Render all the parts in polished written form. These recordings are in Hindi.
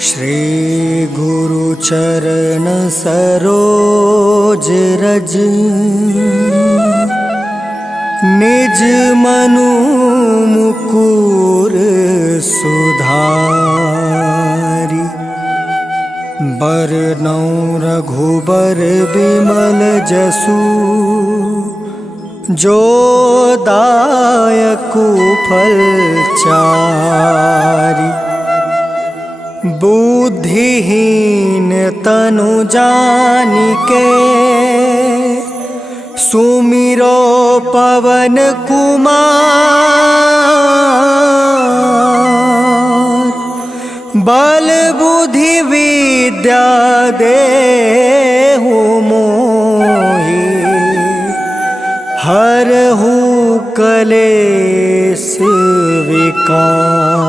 श्री गुरु चरण सरोज रज निज मनु मुकुर सुधारि। बरनौ रघुबर बिमल जसु जो दायकु फल चारि। बुद्धिहीन तनु जानिके सुमिरो पवन कुमार। बल बुद्धि विद्या देहु मोहि हरहु कलेश विकार।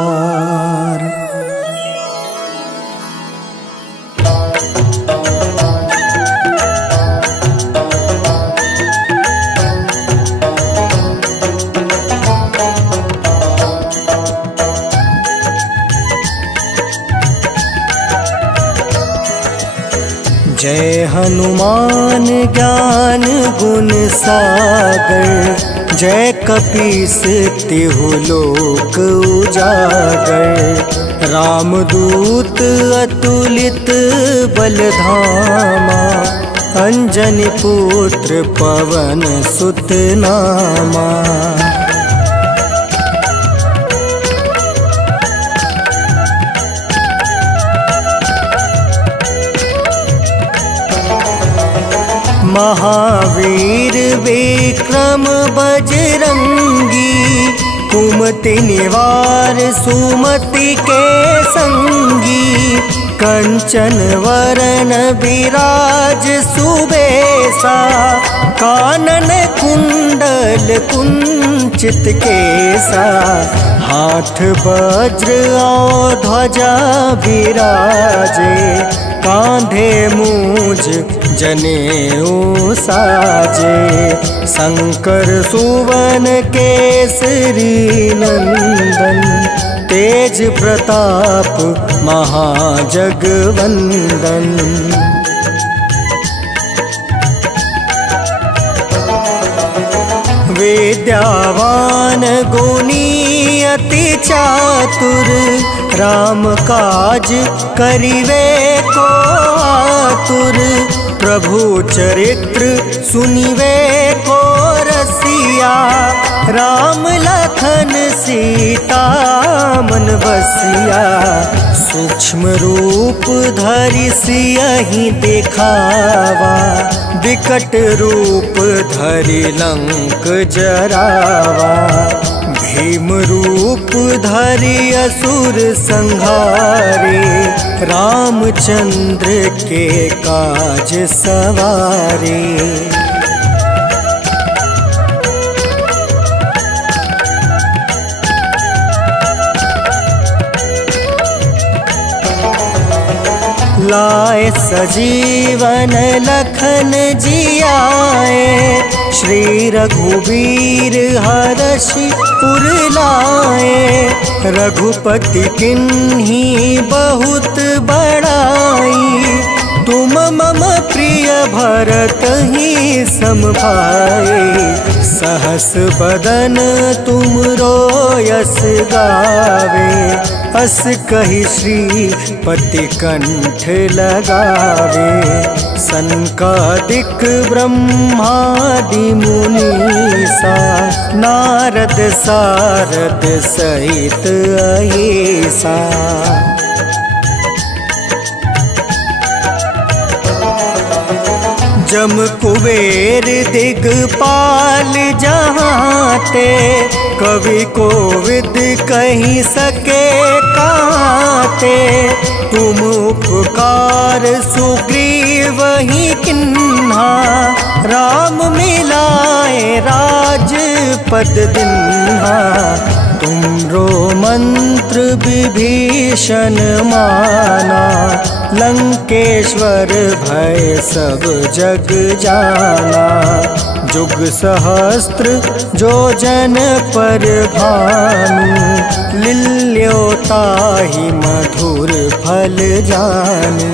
जय हनुमान ज्ञान गुण सागर। जय कपीस तिहु लोक उजागर। रामदूत अतुलित बल धामा। अंजनी पुत्र पवन सुत नामा। महावीर विक्रम बजरंगी। कुमति निवार सुमति के संगी। कंचन वरण विराज सुबेसा। कानन कुंडल कुंचित केसा। हाथ वज्र और ध्वजा विराजे। कांधे मूज जनेऊ साजे। शंकर सुवन केसरी नंदन। तेज प्रताप महाजगवंदन। विद्यावान गुणी अति चातुर। राम काज करिवे को आतुर। प्रभु चरित्र सुनिवे को रसिया। राम लखन सीता मन बसिया। सूक्ष्म रूप धरि सियहि दिखावा। विकट रूप धरि लंक जरावा। भीम रूप धरि असुर संहारे। रामचंद्र के काज सवारे। लाए सजीवन लखन जियाए। श्री रघुबीर हरषि उर लाए। रघुपति किन्ही बहुत बड़ाई। तुम मम प्रिय भरत ही सम भाई। सहस बदन तुमरो यस गावे। अस कहि श्रीपति कंठ लगावे। सनकादिक ब्रह्मादि मुनीसा। नारद सारद सहित अहिसा। जम कुबेर दिगपाल जहाँते। कवि कोविद कहि सके काते। तुम उपकार सुग्रीवहि किन्हा। राम मिलाए राजपद दिन्हा। तुमरो मंत्र विभीषण माना। लंकेश्वर भय सब जग जाना। जुग सहस्त्र जो जन पर भानु। लील्योताहि मधुर मधुर फल जानू।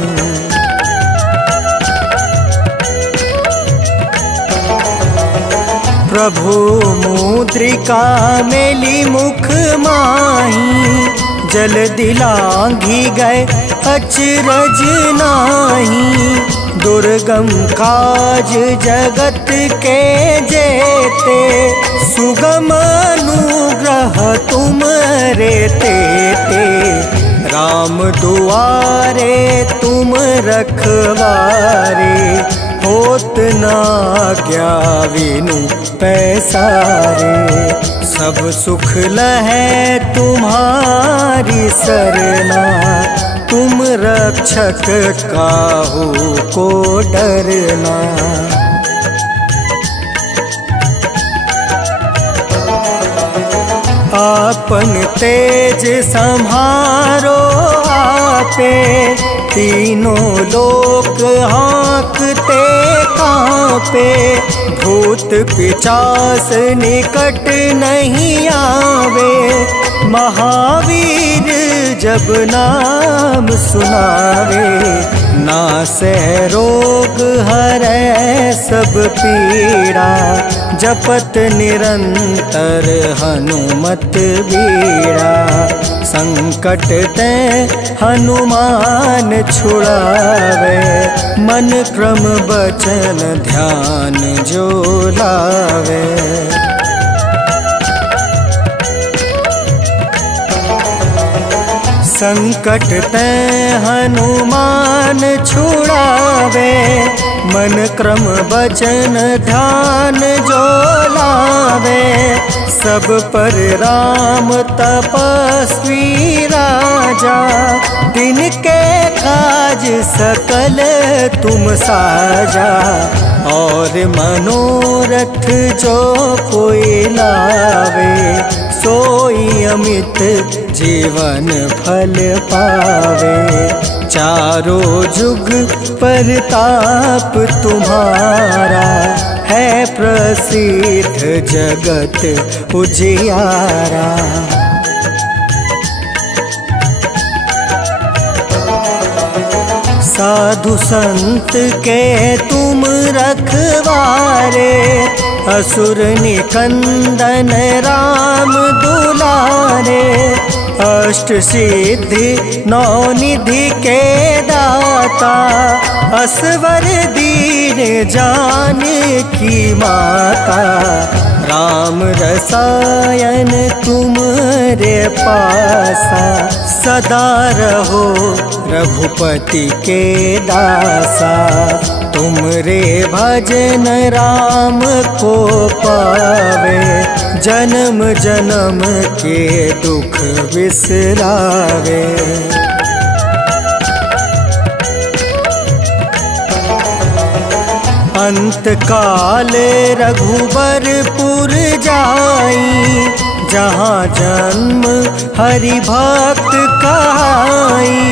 प्रभु मुद्रिका मेली मुख माही, जल दिलांघी गए अचरज नाही। दुर्गम काज जगत के जेते, सुगम अनुग्रह तुम रे तेते। राम दुआरे तुम रखवारे, होत ना आज्ञा विनु पैसारे। सब सुख लहै तुम्हारी सरना, तुम रक्षक काहू को डरना। आपन तेज सम्हारो आपे, तीनों लोक हाँकते कांपे। भूत पिचास निकट नहीं आवे, महावीर जब नाम सुनावे। नासै रोग हरै सब पीड़ा, जपत निरंतर हनुमत बीड़ा। संकट ते हनुमान छुड़ावे, मन क्रम बचन ध्यान जो लावे। संकट ते हनुमान छुड़ावे, मन क्रम बचन ध्यान जो लावे। सब पर राम तपस्वी राजा, तिनके काज सकल तुम साजा। और मनोरथ जो कोई लावे, सोई अमित जीवन फल पावे। चारों जुग परताप तुम्हारा, है प्रसिद्ध जगत उजियारा। साधु संत के तुम रखवारे, असुर निकंदन राम दुलारे। अष्ट सिद्धि नौ निधि के दाता, असवर दीन जानकी माता। राम रसायन तुमरे पासा, सदा रहो रघुपति के दासा। तुमरे भजन राम को पावे, जन्म जन्म के दुख बिसरावे। अंत काल रघुबरपुर जाई, जहाँ जन्म हरि भक्त कहाई।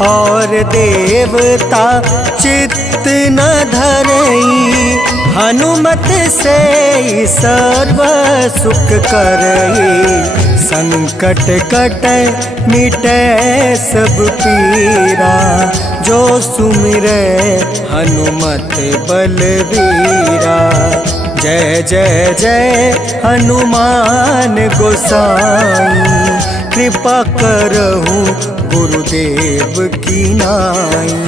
और देवता चित्त न धरई, हनुमत से सर्व सुख करई। संकट कटै मिटै सब पीरा, जो सुमिरै हनुमत बलबीरा। जय जय जय हनुमान गोसाई, कृपा करहु गुरुदेव की नाई।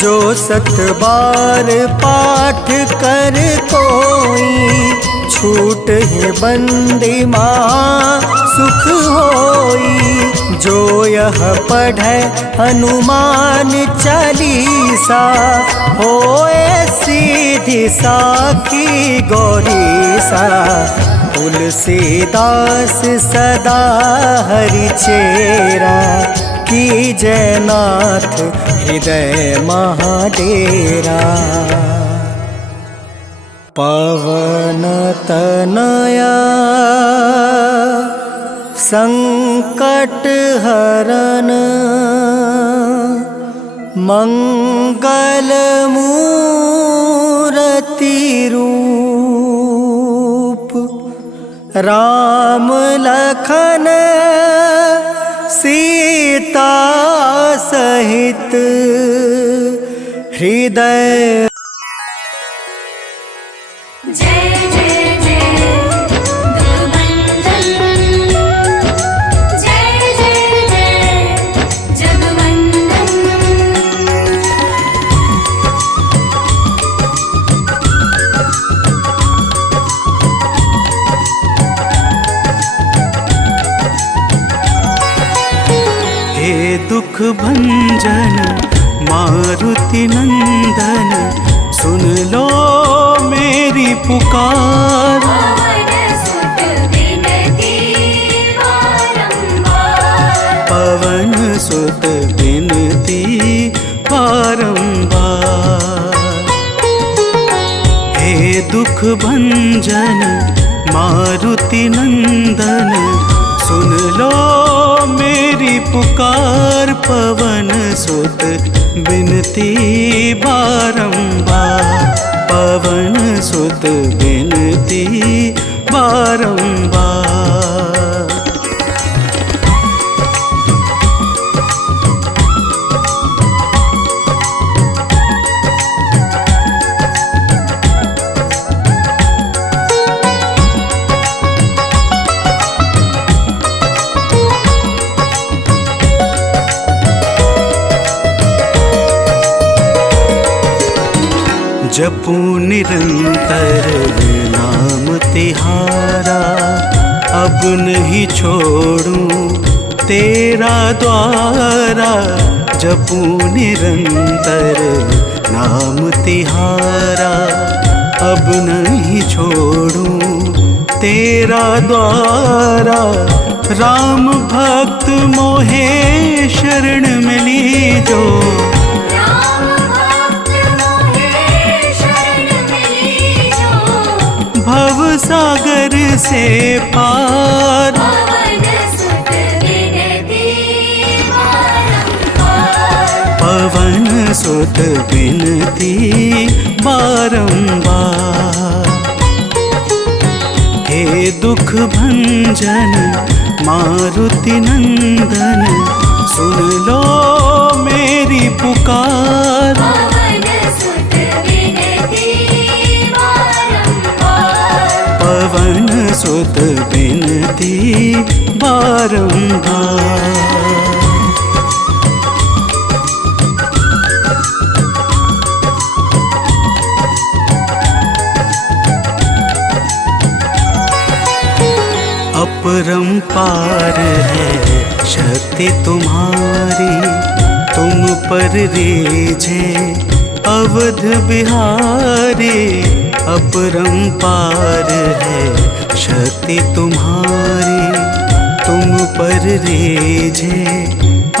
जो सत बार पाठ कर कोई, छूट ही बंदी माँ सुख होई। जो यह पढ़े हनुमान चालीसा, होए सीधी साखी गौरीसा। तुलसीदास सदा हरि चेरा, की जयनाथ हृदय महाडेरा। पवन तनया संकट हरन, मंगल मूरति रूप। राम लखन सीता सहित हृदय। जय जय जय दुर्बंधन, जय जय जय जगवंदन। हे दुख भंजन मारुति नंदन, सुन लो मेरी पुकार। पवन सुत विनती बारंबार, हे दुख भंजन मारुति नंदन, सुन लो मेरी पुकार। पवन सुत विनती बारंबार, पवन सुत विनती बारंबार। जपू निरंतर नाम तिहारा, अब नहीं छोड़ूं तेरा द्वारा। जपू निरंतर नाम तिहारा, अब नहीं छोड़ूं तेरा द्वारा। राम भक्त मोहे शरण मिली जो, भव सागर से पार। पवन सुत विनती बारंबार, हे दुख भंजन मारुति नंदन, सुन लो मेरी पुकार। पवन सुत विनती बारंबार। अपरंपार है शक्ति तुम्हारी, तुम पर रीझे अवध बिहारी। अपरंपार है शक्ति तुम्हारी, तुम पर रीझे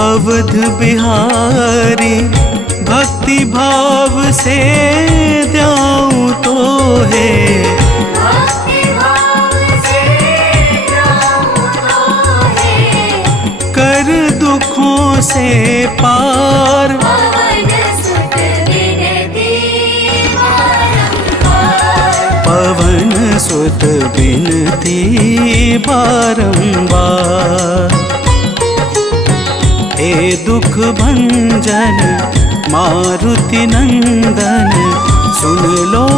अवध बिहारी। भक्ति भाव से द्याऊं तो है, कर दुखों से पार। पवन सुत विनती बारंबार, हे दुख भंजन मारुति नंदन, सुन लो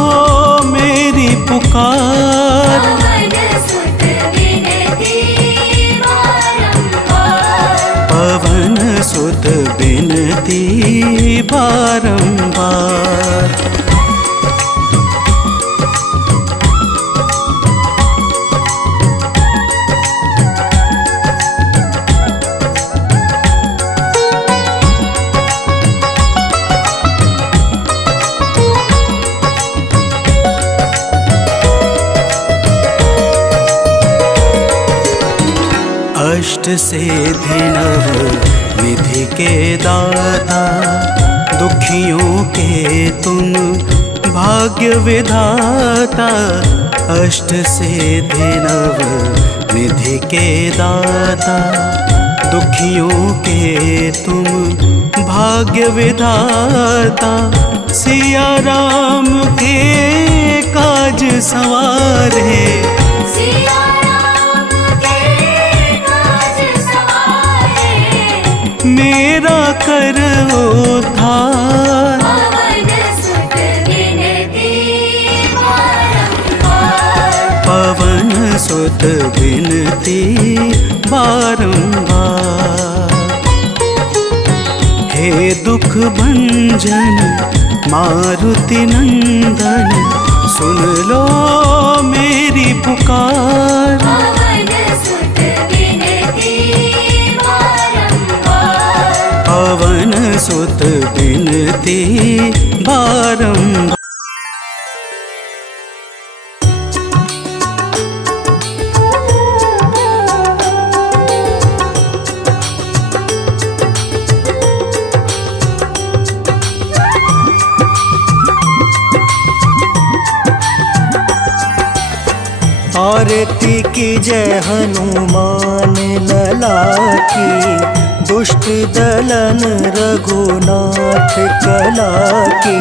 मेरी पुकार। पवन सुत विनती बारंबार। अष्ट सिद्धि नव निधि के दाता, दुखियों के तुम भाग्य विधाता। अष्ट सिद्धि नव निधि के दाता, दुखियों के तुम भाग्य विधाता। सिया राम के काज सवारे, सिया सुत बिनती बारंबार। हे दुख भंजन मारुति नंदन, सुन लो मेरी पुकार। पवन सुत विनती बारंबार। पवन सुत बिनती बारंबार। आरती की जय हनुमान लला की, दुष्ट दलन रघुनाथ कला की।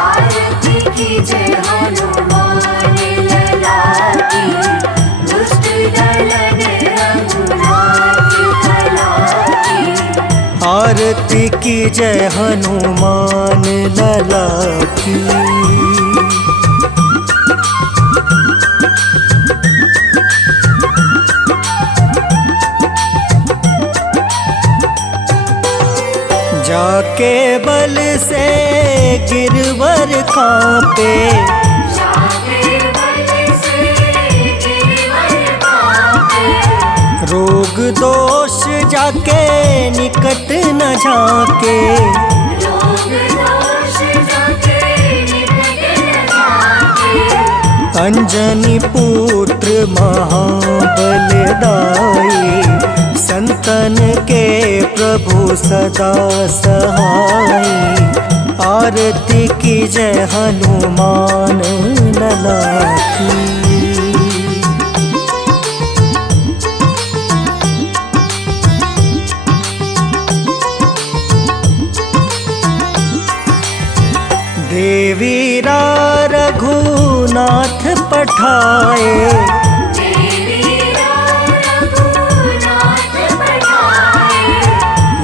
आरती की जय हनुमान लला की, दुष्ट दलन रघुनाथ कला की। आरती की जय हनुमान लला की। जाके बल से गिरवर कांपे, जाके बल से गिरवर कांपे। रोग दोष जाके निकट न झाके। रोग दोष जाके निकट न झाके। अंजनी पुत्र महाबलदाई, संतन के प्रभु सदा सहाय। आरती की जय हनुमान लला की। देवी रघुनाथ पठाए,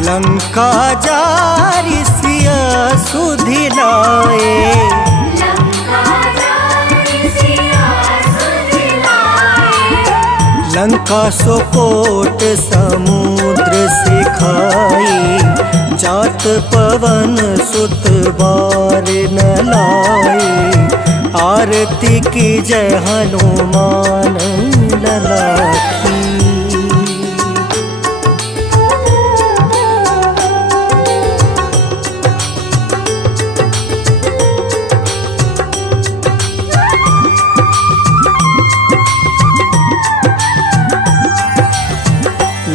लंका जारी सिया सुधिलाए। लंका सोकोट समुद्र सिखाई, जात पवन सुत बार न लाए। आरती की जय हनुमान लला की।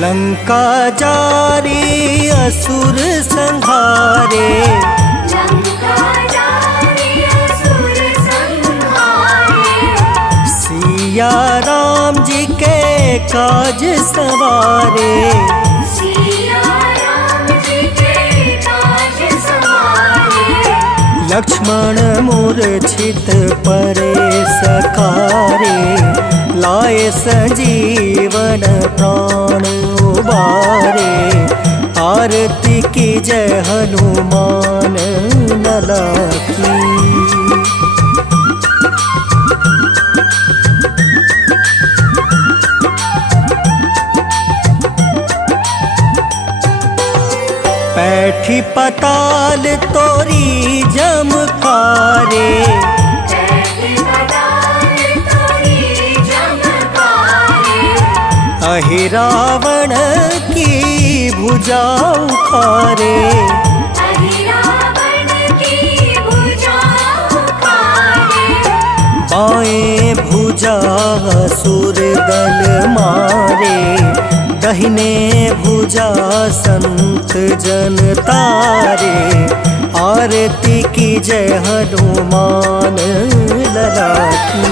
लंका जारी असुर संहारे, सिया राम जी के काज सवारे। लक्ष्मण मूर्छित परे सकारे, लाए संजीवन प्राण उबारे। आरती की जय हनुमान लला की। पैठी पताल तोरी जमकारे, अहि रावण की भुजा उखारे। बाएं भुजा असुर दल मारे, दहिने भुजा संत जन तारे। आरती की जय हनुमान लला की।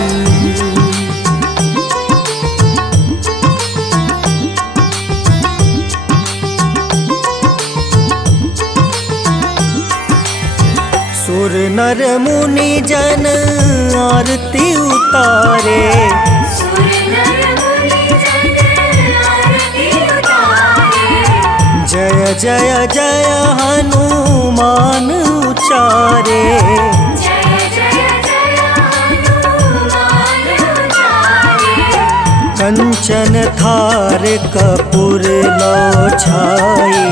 सुर नर मुनि जन आरती उतारे, जय जय जय हनुमान उचारे। कंचन थार कपूर लो छाई,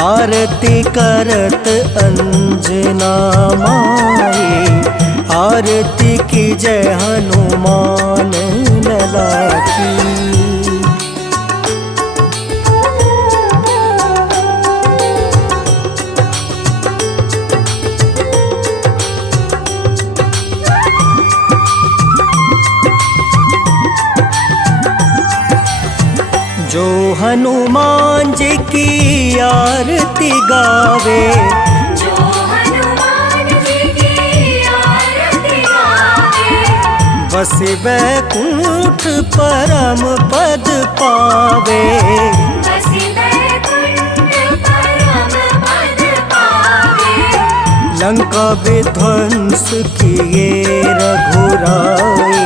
आरती करत अंजना माई। आरती की जय हनुमान लला की। जो हनुमान जी की आरती गावे, जो हनुमान जी की आरती गावे, बस वैकुंठ परम पद पावे। बसी वैकुंठ परम पद पावे। लंका विध्वंस किए रघुराई,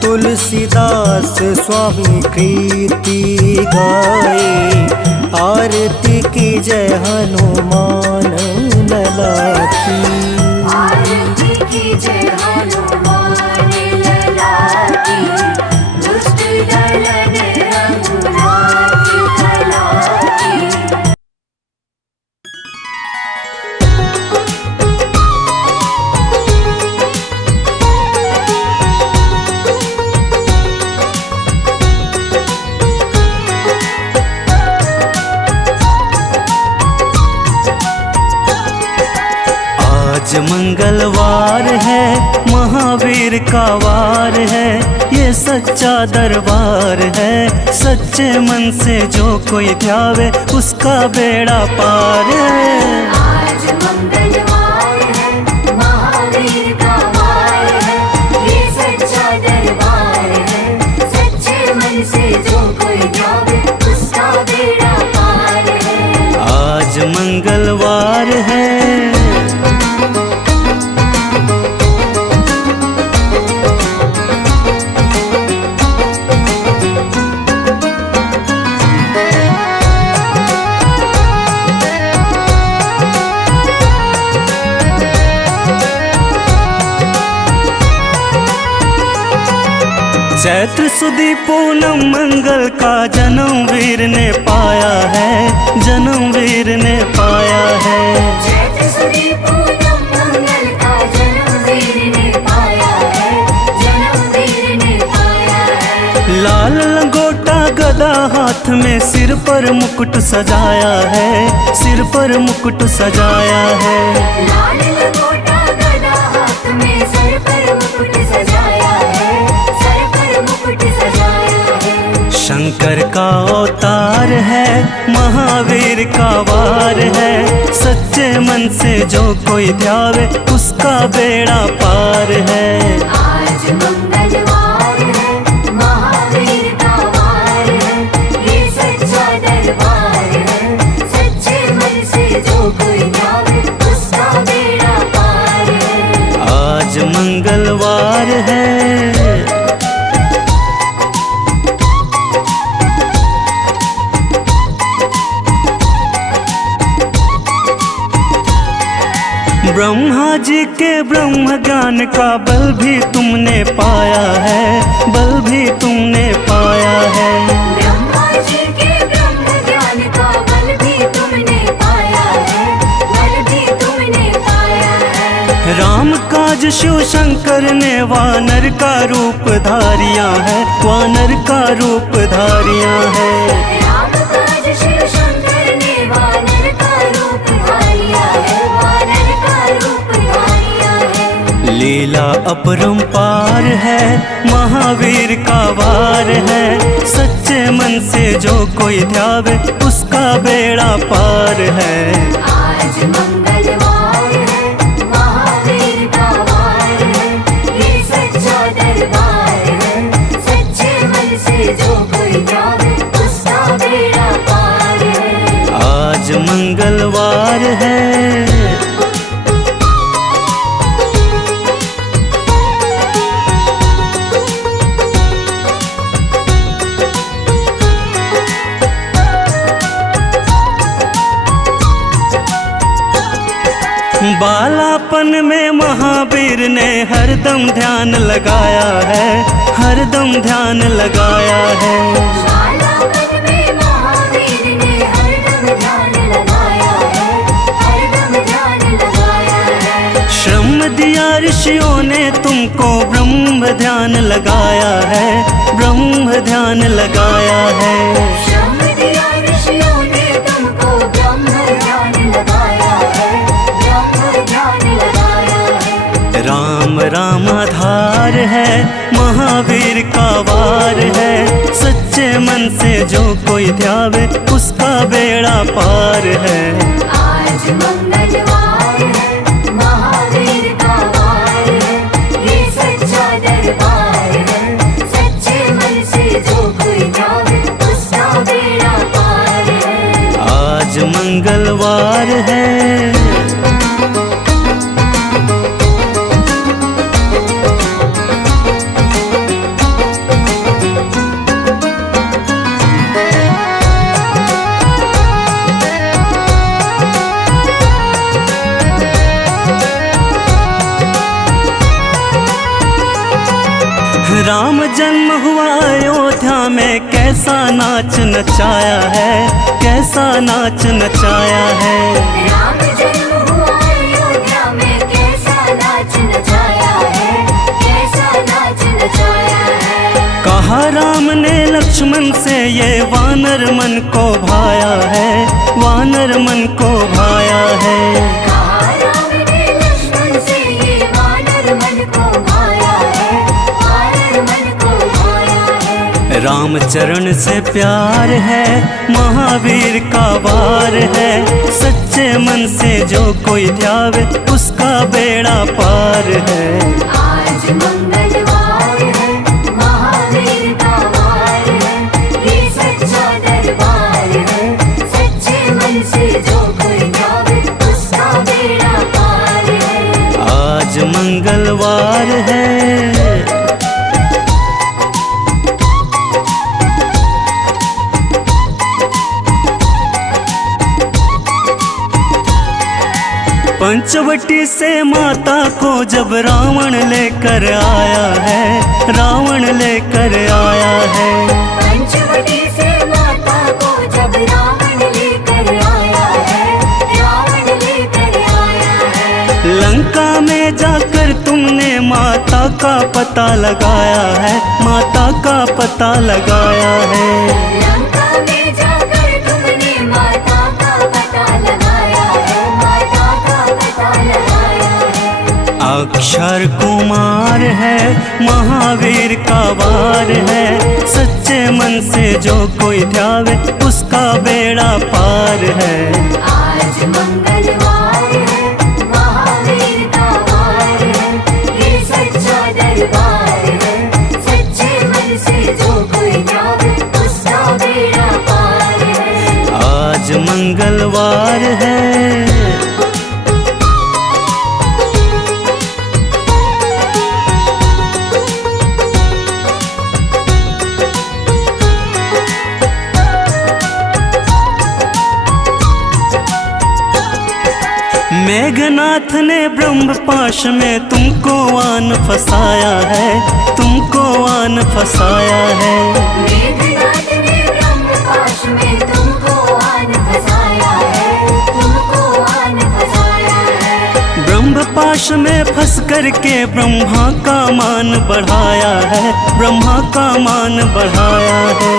तुलसीदास स्वामी कृति गाए। आरती की जय हनुमान लला की। आरती की जय हनुमान लला की। दुष्ट दलन रघुनाथ कला की। आज मंगलवार है, महावीर का वार है। ये सच्चा दरबार है, सच्चे मन से जो कोई ध्यावे उसका बेड़ा पार है। आज मंगलवार है, महावीर का वार है। ये सच्चा दरबार है, सच्चे मन से जो कोई ध्यावे उसका बेड़ा पार है। आज मंगलवार है। चैत्र सुदी पूनम मंगल का जन्म वीर ने पाया है, जन्म वीर ने पाया है। चैत्र सुदी पूनम मंगल का जन्म वीर ने पाया है, जन्म वीर ने पाया है। लाल लंगोटा गदा हाथ में, सिर पर मुकुट सजाया है, सिर पर मुकुट सजाया है। लाल लंगोटा गदा हाथ में, सर पर मुकुट सजाया है, सर पर मुकुट सजाया है। शंकर का अवतार है, महावीर का वार है। सच्चे मन से जो कोई ध्यावे उसका बेड़ा पार है। आज मंगलवार है, महावीर का वार है। ये सच्चा दरबार है, सच्चे मन से जो कोई ध्यावे उसका बेड़ा पार है। आज मंगलवार है। ब्रह्मा जी के ब्रह्म ज्ञान का बल भी तुमने पाया है, बल भी तुमने पाया है। ब्रह्मा जी के ब्रह्म ज्ञान का बल भी तुमने पाया है, बल भी तुमने पाया है। राम काज शिव शंकर ने वानर का रूप धारिया है, वानर का रूप धारिया है। राम काज शिव शंकर ने वानर का रूप धारिया है, वानर का रूप धारिया है। लीला अपरंपार है, महावीर का वार है। सच्चे मन से जो कोई ध्यावे उसका बेड़ा पार है। आज मंगलवार है, महावीर का वार है। ये सच्चा दरबार है, सच्चे मन से जो कोई ध्यावे उसका बेड़ा पार है। आज मंगलवार है। बालापन में महावीर ने हरदम ध्यान लगाया है, हर हरदम ध्यान लगाया है। ज्वाला मन में महावीर ने हरदम ध्यान लगाया है, हरदम ध्यान लगाया है। श्रम दिया ऋषियों ने तुमको ब्रह्म ध्यान लगाया है, ब्रह्म ध्यान लगाया है। श्रम दिया ऋषियों ने तुमको ब्रह्म ध्यान लगाया है, ब्रह्म ध्यान लगाया है। राम राम आधार है, महावीर का वार है। सच्चे मन से जो कोई ध्यावे उसका बेड़ा पार है। आज मंगलवार है, महावीर का वार है, ये सच्चा दरबार है। सच्चे मन से जो कोई ध्यावे उसका बेड़ा पार है। आज मंगलवार है। राम जन्म हुआ अयोध्या में, कैसा नाच नचाया है, कैसा नाच नचाया है। राम जन्म हुआ अयोध्या में, कैसा नाच नचाया है, कैसा नाच नचाया है। कहा राम ने लक्ष्मण से ये वानर मन को भाया है, वानर मन को भाया है। कहा राम ने लक्ष्मण से ये वानर मन को भाया है, वानर मन को भाया है। राम चरण से प्यार है, महावीर का वार है। सच्चे मन से जो कोई ध्यावे उसका बेड़ा पार है। आज मंगलवार है, महावीर का वार है, ये सच्चा दरबार है। सच्चे मन से जो कोई ध्यावे उसका बेड़ा पार है। आज मंगलवार है। पंचवटी से माता को जब रावण लेकर आया है, रावण लेकर आया है। पंचवटी से माता को जब रावण लेकर आया है, रावण लेकर आया है। लंका में जाकर तुमने माता का पता लगाया है, माता का पता लगाया है। लंका में जाकर तुमने माता का पता लगाया है, माता का पता लगाया है। अक्षर कुमार है, महावीर का वार है। सच्चे मन से जो कोई ध्यावे उसका बेड़ा पार है। आज मंगलवार है, महावीर का वार है, ये सच्चा दरबार है। सच्चे मन से जो कोई ध्यावे उसका बेड़ा पार है। आज मंगलवार है। मेघनाथ ने ब्रह्म पाश में तुमको आन फसाया है, तुमको आन फसाया है। मेघनाथ ने ब्रह्म पाश में तुमको आन फसाया है, तुमको आन फसाया है। ब्रह्म पाश में फंस करके ब्रह्मा का मान बढ़ाया है, ब्रह्मा का मान बढ़ाया है।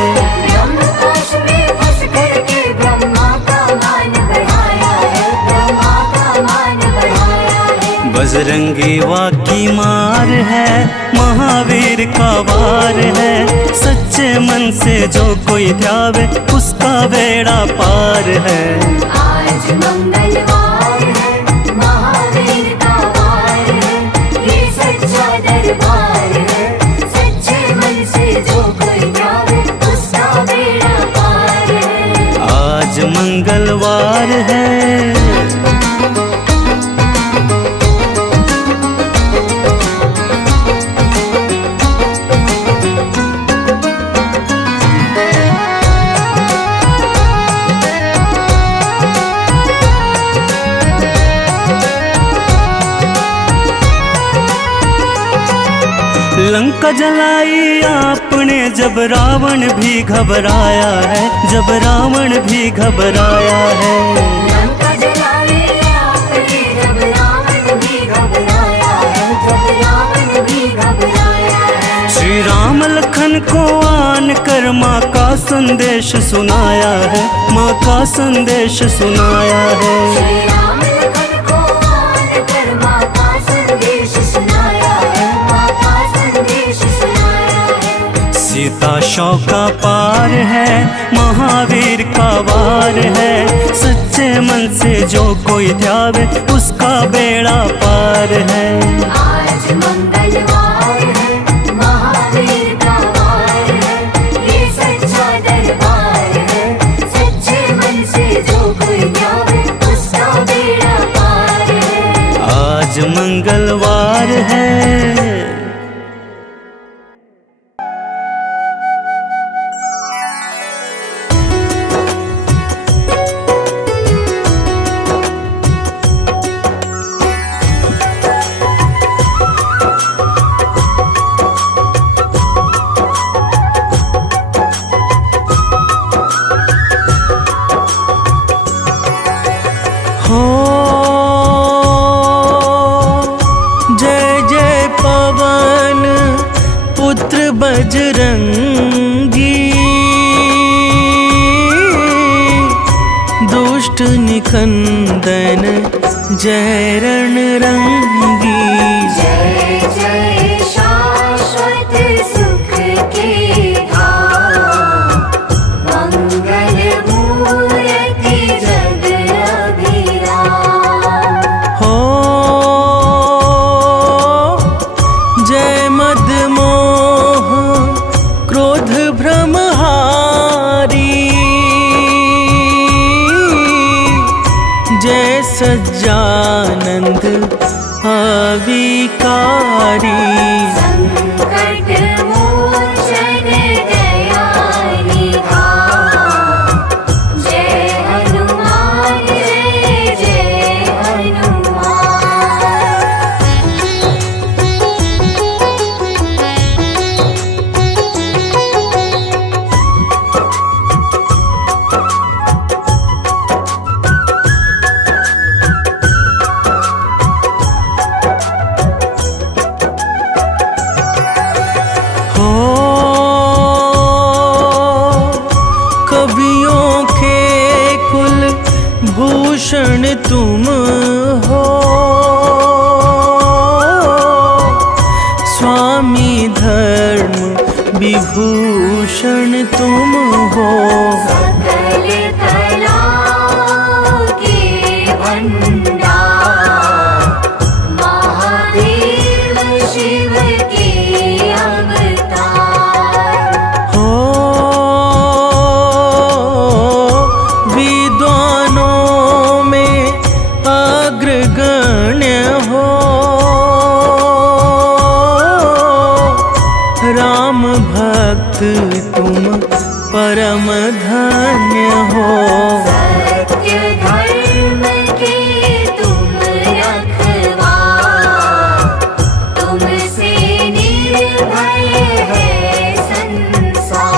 ब्रह्म पाश में फंस करके ब्रह्मा का मान बढ़ाया है, ब्रह्मा का मान बढ़ाया है। बजरंगी वाकी मार है, महावीर का वार है। सच्चे मन से जो कोई ध्यावे उसका बेड़ा पार है। आज मंगलवार है, महावीर का वार है, ये सच्चा दरबार है। सच्चे मन से जो कोई ध्यावे उसका बेड़ा पार है। आज मंगलवार है। लंका जलाई आपने जब रावण भी घबराया है, जब रावण भी घबराया है। लंका जलाई आपने जब रावण भी घबराया है, जब रावण भी घबराया है। श्री राम लखन को आन कर माँ का संदेश सुनाया है, माँ का संदेश सुनाया है। श्री राम लखन को आन कर माँ का संदेश सुनाया है, माँ का संदेश सुनाया है। सीता शौक का पार है, महावीर का वार है। सच्चे मन से जो कोई ध्यावे उसका बेड़ा पार है। आज मंगलवार है, महावीर का वार है, ये सच्चा दरबार है। सच्चे मन से जो कोई ध्यावे उसका बेड़ा पार है। आज मंगलवार है। हो जय जय पवन पुत्र बजरंगी, दुष्ट निकंदन जय रणरंगी। जय जय शाश्वत सुख के धाम, मंगल मूर्ति जग अभिराम। हो जय मदमोह क्रोध भ्रमहारी, जय सज्जानंद अविकारी। संकट मोचन दया निधान, जय हनुमान जय जय हनुमान। हो कवियों के कुल भूषण तुम हो, स्वामी धर्म विभूषण तुम हो। सकल कलाओं के भंडार, महादेव शिव के अवतार। हो विद्वानों में अग्रगण्य हो, राम भक्त तुम परम धन्य हो। सत्य धर्म के तुम रखवार, तुमसे निर्भय है संसार।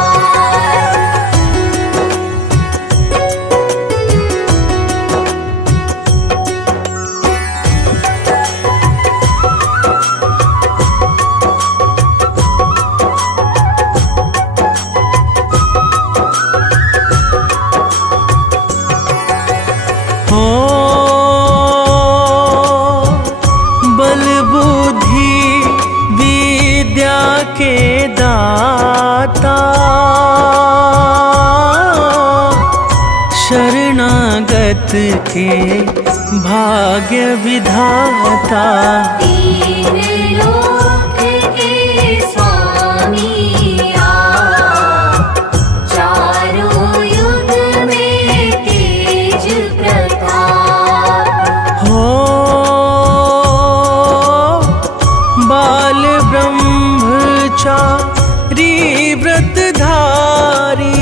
हो बल बुद्धि विद्या के दाता, शरणागत के भाग्य विधाता। तीन लोक के स्वामी आप, चारों युग में तेज प्रताप। हो बाल ब्रह्मचारी व्रतधारी,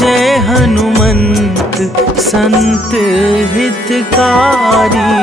जय हनुमंत संत हितकारी।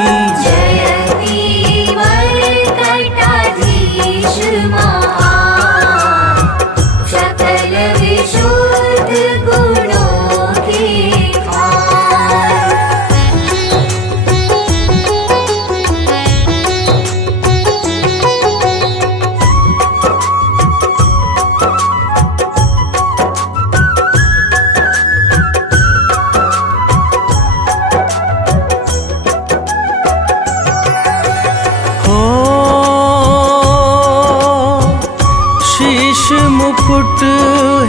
मुकुट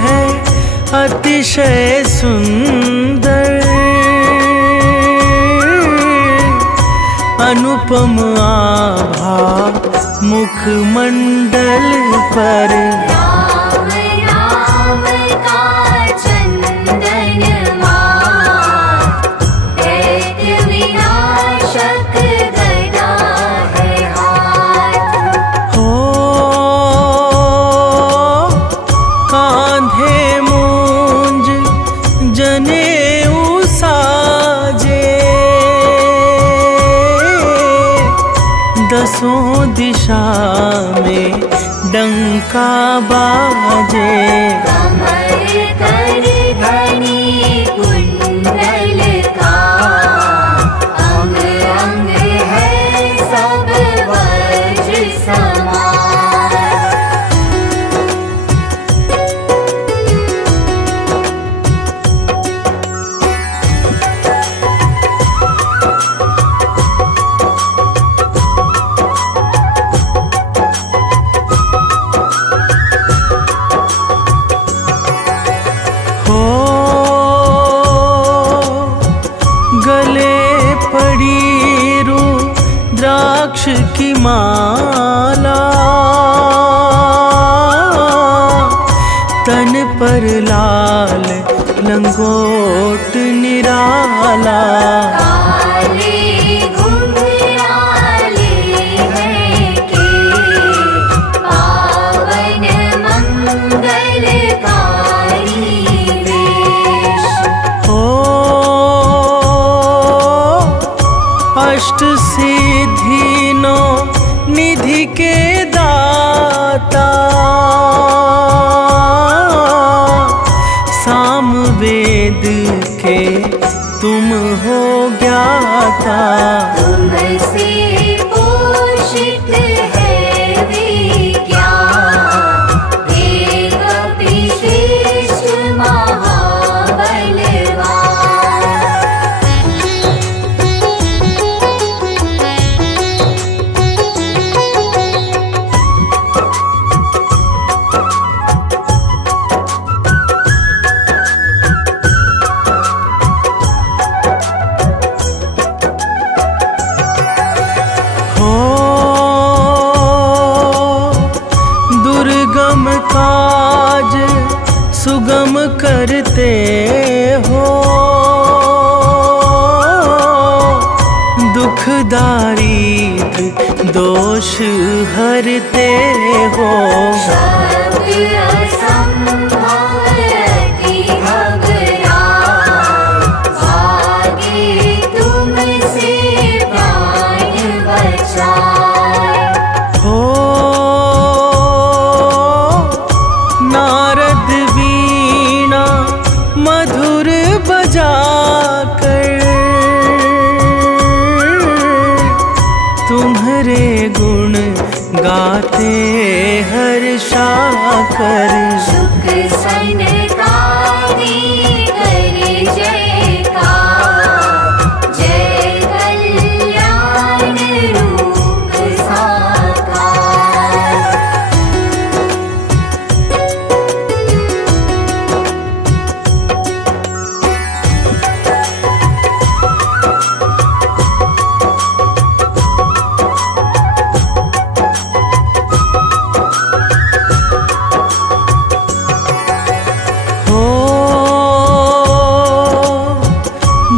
है अतिशय सुंदर, अनुपम आभा मुखमंडल पर। राम नाम का चंदन मात, दैत्य विनाशक गदा है हाथ। हो कांधे मूंज जनेऊ साजे, दसों दिशा में डंका बाजे। कमर कर धनी कुंडल का, अंग अंग है सब वज्र समान। हो गले पड़ी रुद्राक्ष की माला, तन पर लाल लंगोट निराला। काले घुंघराले हैं के, पावन मंगलकारी वेश। हो अष्ट सिद्धि नो निधि के दाता, सामवेद के तुम हो ज्ञाता। तुमसे पोषित है विज्ञान, एक विशेष महाबलवान। हो दुर्गम काज सुगम करते हो, दुखदारी दोष हरते हो। शब्द असंभव अति घबराए, भागे तुमसे प्राण बचाए। हो नारद वीणा मधुर बजाकर, तुम्हारे गुण गाते हर्षाकर। शुक सनकादि कर जयकार, जय कल्याण रूप साकार। हो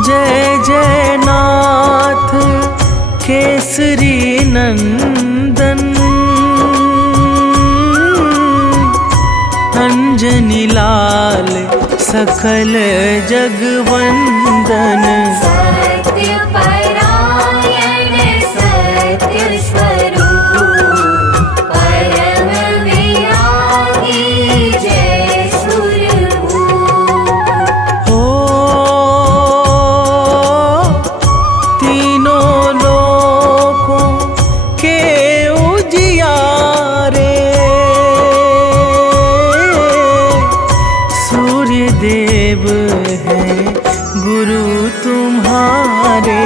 जय जय नाथ केसरी नंदन, अंजनी लाल सकल जगवंदन। सत्य परायण सत्य स्वरूप, परम विरागी जय सुरभूप। हो तीनों लोकों के उजियारे, सूर्य देव है गुरु तुम्हारे।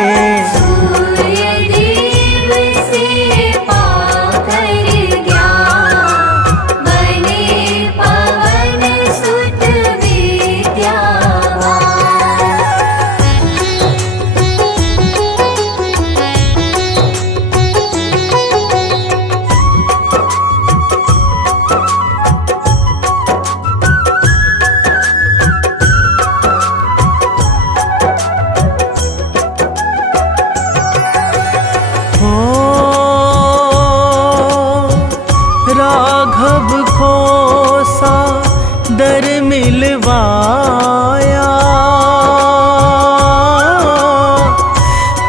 राघव को सादर मिलवाया,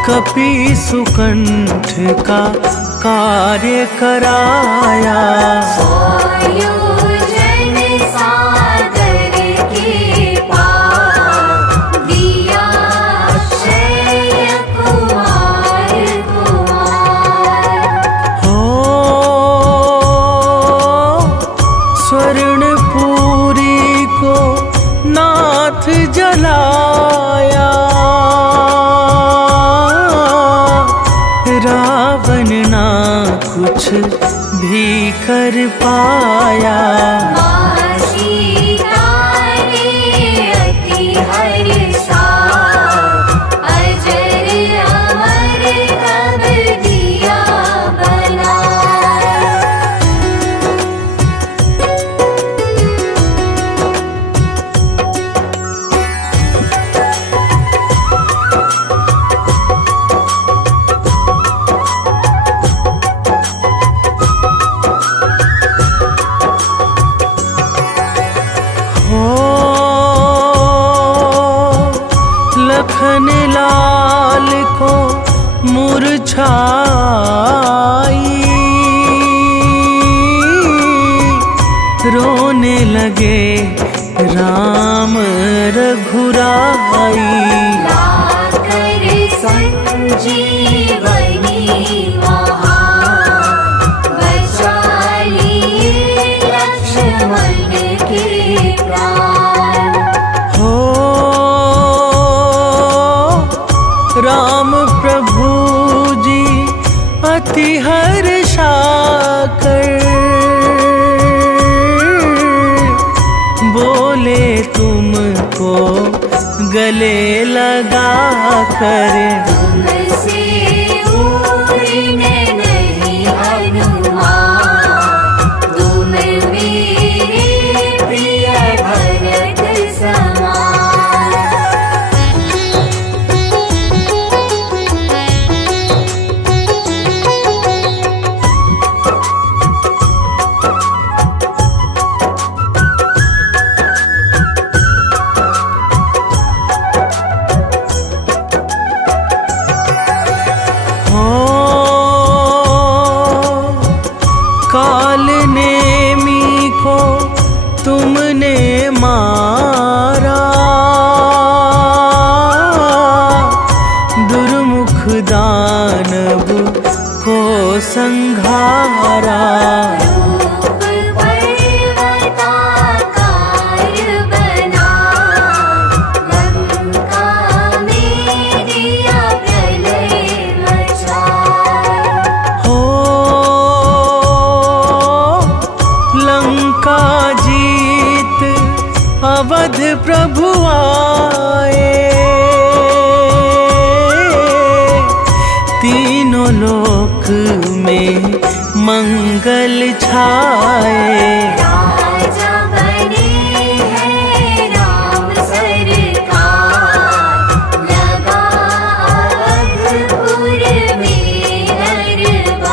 कपि सुकंठ का कार्य कराया। आयोजन सादर के पार दिया अक्षय कुमार कुमार। हो स्वर्णपुरी को नाथ जलाया, रावण ना कुछ भी कर पाया। माँ सीता ने अति हर्षा, अजर अमर तब दिया बनाया। हो लखन लाल को मुरझाई, रोने लगे राम रघुराई। लाकर संजीवनी महान, बचा लिए लक्ष्मण के प्राण। हो राम प्रभु जी अति हर्षाकर बोले तुमको गले लगा कर। तुमसे उड़ने नहीं हनुमान, तुम मेरे प्रिय भरत समान। हो काल नेमी को तुमने मारा, दुर्मुख दानव को संघारा। रूप पर्वताकार बना, लंका में दिया प्रलय मचाया। हो लंका जीत अवध प्रभु आए, तीनों लोक में मंगल छाए। राजा बने हैं राम सरकार, लगा अवधपुर में दरबार।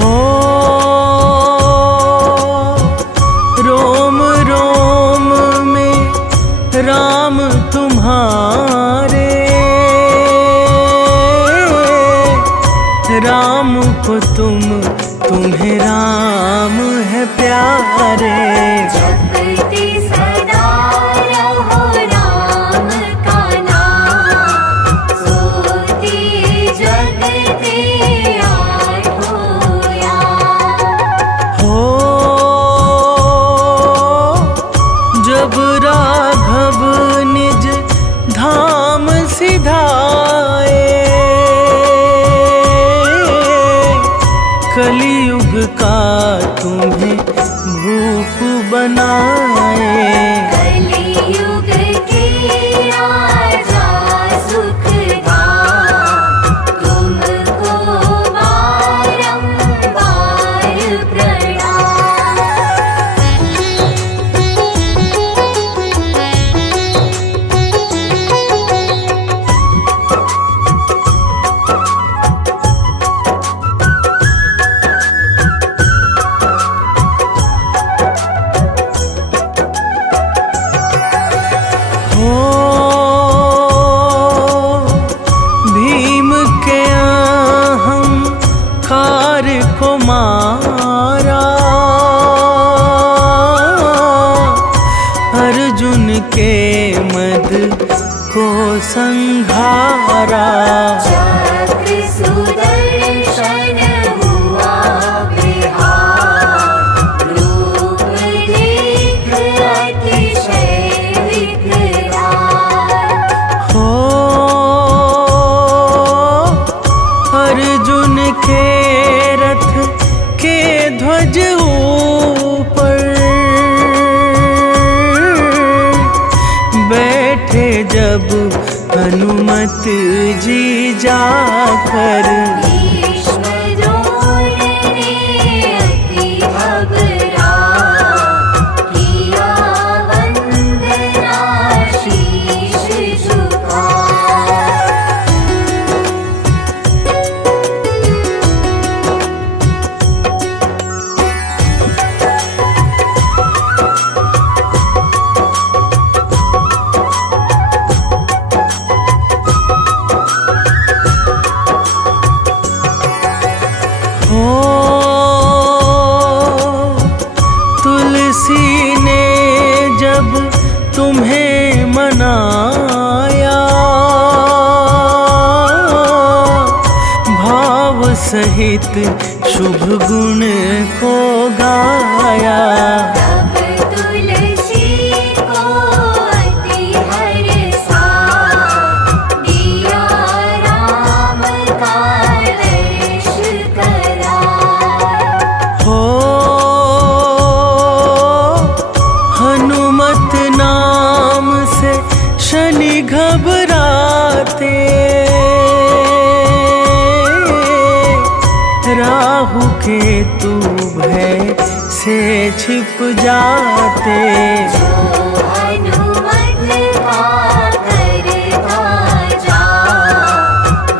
हो रोम रोम में राम तुम्हारे, राम को तुम्हें राम है प्यारे। जपते सदा रहो राम का नाम, सोते जगते आठों याम। हो जब राघव निज धाम सिधाए, कलियुग का तुम्हें भूप बनाए। कलियुग के राजा सुखधाम, तुमको संहारा। चक्र सुदर्शन हुआ विहार, रूप देख अतिशय विकराल। हो अर्जुन के रथ के ध्वज ऊपर बैठे जब हनुमत जी जाकर। भीष्म द्रोण ने अति घबरा, किया वंदना शीश झुका। हो तुलसी ने जब तुम्हें मनाया, भाव सहित शुभ गुण को गाया। तब तुलसी को अति हर्षा, दिया राम का दर्श करा। हो हनुमत नाम से शनि घबराते, राहु केतु भय से छिप जाते। जो हनुमत का करता जा,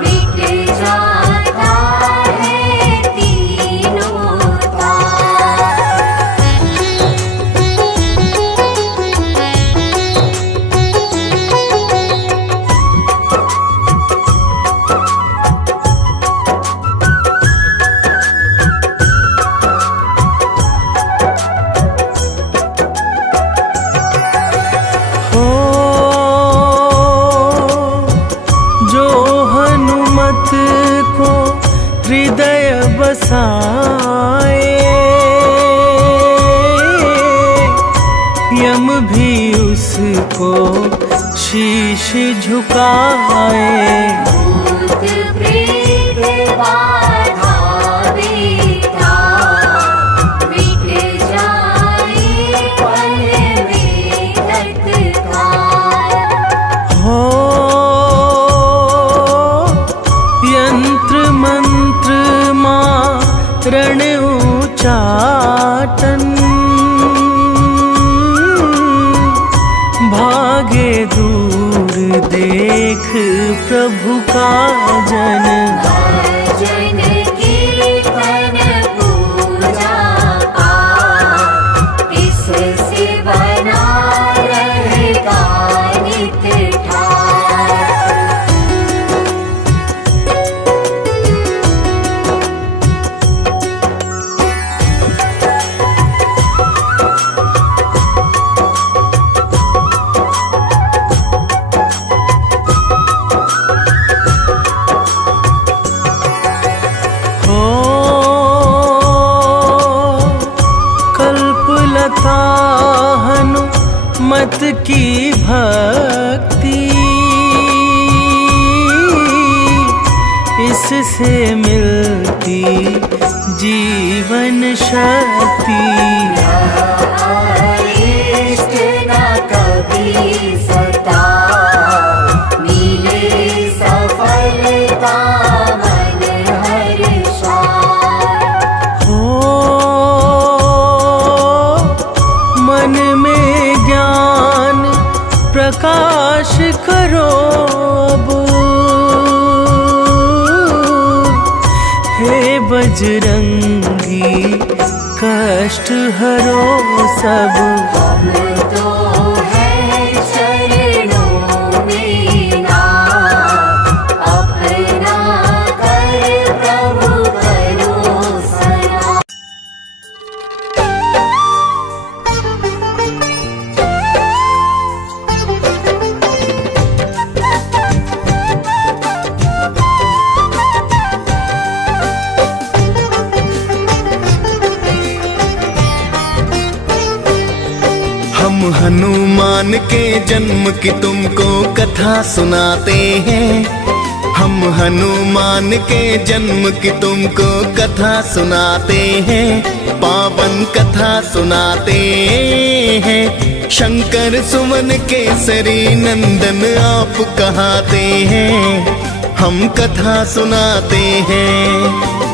मिट जाता है तीनों ताप। हो जो हनुमत को हृदय बसाए, यम भी उसको शीश झुकाए। भूत प्रेत बाधा बेता, मिट जाए पल में तत्काल। हो यंत्र मंत्र मारण उचाटन, भागे दूर देख प्रभु का जन। भजन कीर्तन पूजा पाठ, इससे बना रहेगा नित ठाठ। हो कल्पलता हनुमत की भक्ति, इससे मिलती जीवन शक्ति। इष्ट न कभी सता, मिले सफलता मन हर्षा। हो मन में ज्ञान प्रकाश करो अब, हे बजरंगी कष्ट हरो सब। हम तो है चरणों में ना, अपना कर प्रभु करो सना। हनुमान के जन्म की तुमको कथा सुनाते हैं। हम हनुमान के जन्म की तुमको कथा सुनाते हैं, पावन कथा सुनाते हैं। शंकर सुवन केसरी नंदन आप कहाते हैं, हम कथा सुनाते हैं।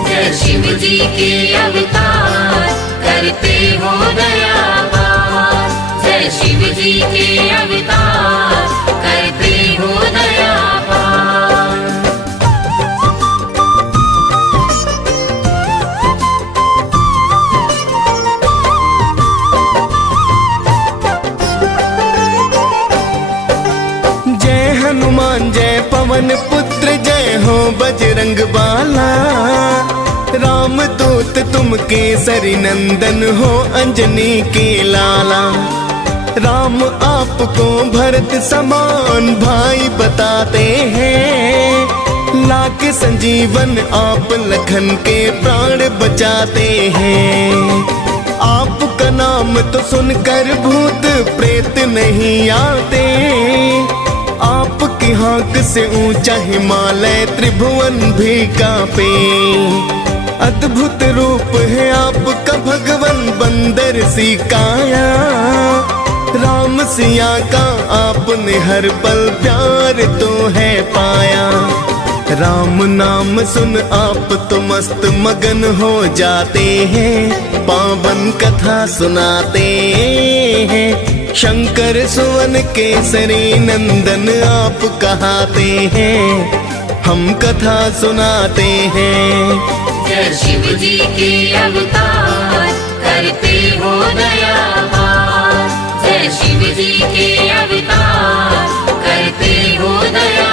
जय शिव जी के अवतार करते हो दयावार, जय शिव जी के अवतार करते हो दयावार। जय हनुमान जय पवन पुत्र, जय हो बजरंग बाला। राम दूत तुम केसरी नंदन हो, अंजनी के लाला। राम आपको भरत समान भाई बताते हैं, लाके संजीवन आप लखन के प्राण बचाते हैं। आपका नाम तो सुनकर भूत प्रेत नहीं आते, आपकी हाँक से ऊंचा हिमालय त्रिभुवन भी कांपे। अद्भुत रूप है आपका भगवन बंदर सी काया, राम सिया का आपने हर पल प्यार तो है पाया। राम नाम सुन आप तो मस्त मगन हो जाते हैं, पावन कथा सुनाते हैं। शंकर सुवन केसरी नंदन आप कहाते हैं, हम कथा सुनाते हैं। जय शिव जी के अवतार करते हो दयावार, जय शिव जी के अवतार करते हो दयावार।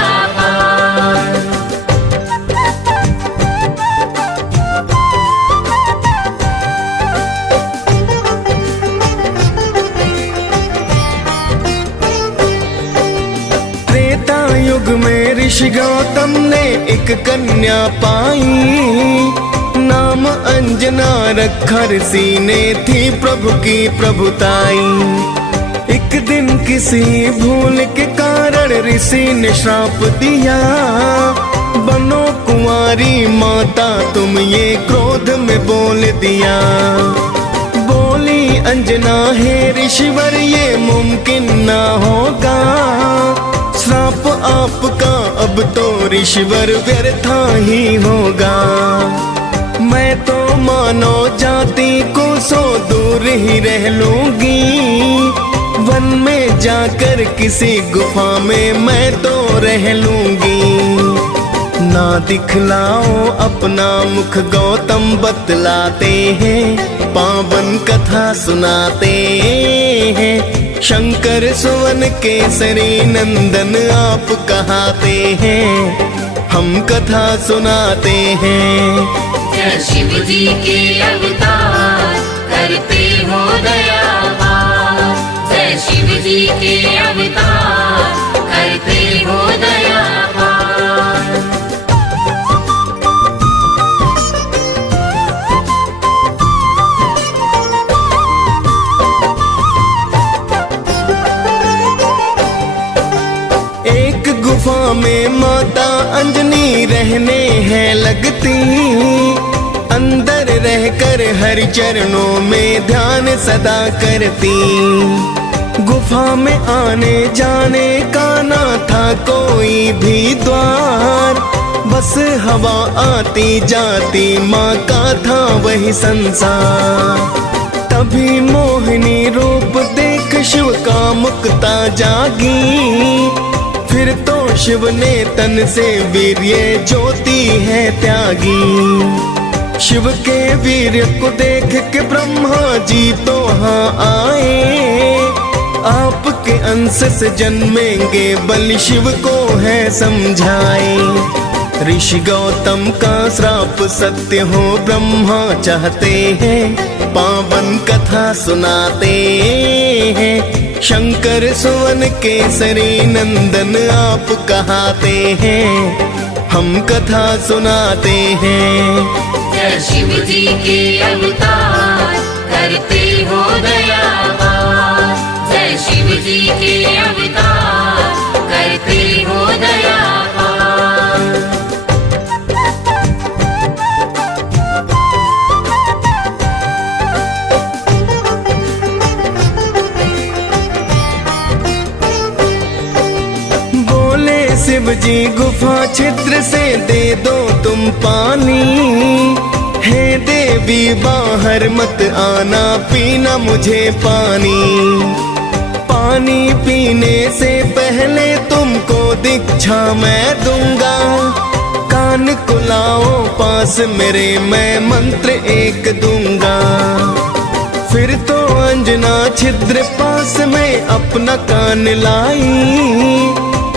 त्रेता युग में ऋषि गौतम ने एक कन्या पाई, नाम अंजना रखा ऋषि ने थी प्रभु की प्रभुताई। एक दिन किसी भूल के कारण ऋषि ने श्राप दिया, बनो कुंवारी माता तुम ये क्रोध में बोल दिया। बोली अंजना हे ऋषिवर ये मुमकिन ना होगा, श्राप आपका अब तो ऋषिवर व्यर्था ही होगा। मैं तो मानो जाति को सो दूर ही रह लूंगी, वन में जाकर किसी गुफा में मैं तो रह लूंगी। ना दिखलाओ अपना मुख गौतम बतलाते हैं, पावन कथा सुनाते हैं। शंकर सुवन केसरी नंदन आप कहाते हैं, हम कथा सुनाते हैं। जय शिव जी के अवतार करते हो दयावार, जय शिव जी के अवतार करते हो दयावार। एक गुफा में माता अंजनी रहने हैं लगती, अंदर रहकर हरि चरणों में ध्यान सदा करती। गुफा में आने जाने का ना था कोई भी द्वार, बस हवा आती जाती माँ का था वही संसार। तभी मोहिनी रूप देख शिव का मुक्ता जागी, फिर तो शिव ने तन से वीर्य ज्योति है त्यागी। शिव के वीर्य को देख के ब्रह्मा जी तो हाँ आए, आपके अंश से जन्मेंगे बलि शिव को है समझाए। ऋषि गौतम का श्राप सत्य हो ब्रह्मा चाहते हैं, पावन कथा सुनाते हैं। शंकर सुवन केसरी नंदन आप कहाते हैं, हम कथा सुनाते हैं। जय शिव जी के अवतार करते हो दयावार, जय शिव जी के अवतार करते हो दया पार। बोले शिव जी गुफा छिद्र से दे दो तुम पानी, हे देवी बाहर मत आना पीना मुझे पानी। पानी पीने से पहले तुमको दीक्षा मैं दूंगा, कान को लाओ पास मेरे मैं मंत्र एक दूंगा। फिर तो अंजना छिद्र पास में अपना कान लाई,